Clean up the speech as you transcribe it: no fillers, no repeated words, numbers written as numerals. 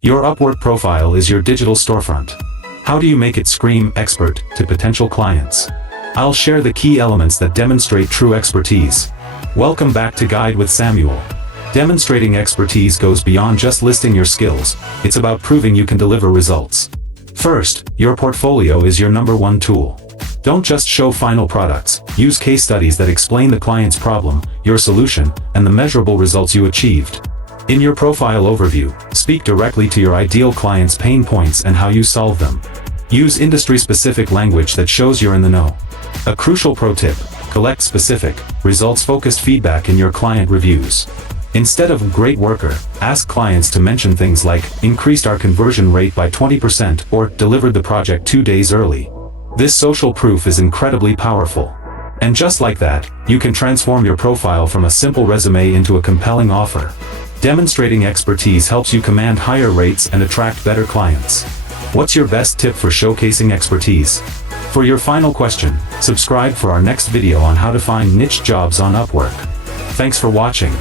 Your Upwork profile is your digital storefront. How do you make it scream expert to potential clients? I'll share the key elements that demonstrate true expertise. Welcome back to Guide with Samuel. Demonstrating expertise goes beyond just listing your skills. It's about proving you can deliver results. First, your portfolio is your number one tool. Don't just show final products. Use case studies that explain the client's problem, your solution, and the measurable results you achieved. In your profile overview, speak directly to your ideal client's pain points and how you solve them. Use industry-specific language that shows you're in the know. A crucial pro tip: collect specific, results-focused feedback in your client reviews. Instead of "great worker," ask clients to mention things like "increased our conversion rate by 20% or "delivered the project 2 days early." This social proof is incredibly powerful. And just like that, you can transform your profile from a simple resume into a compelling offer. Demonstrating expertise helps you command higher rates and attract better clients. What's your best tip for showcasing expertise? For your final question, subscribe for our next video on how to find niche jobs on Upwork. Thanks for watching.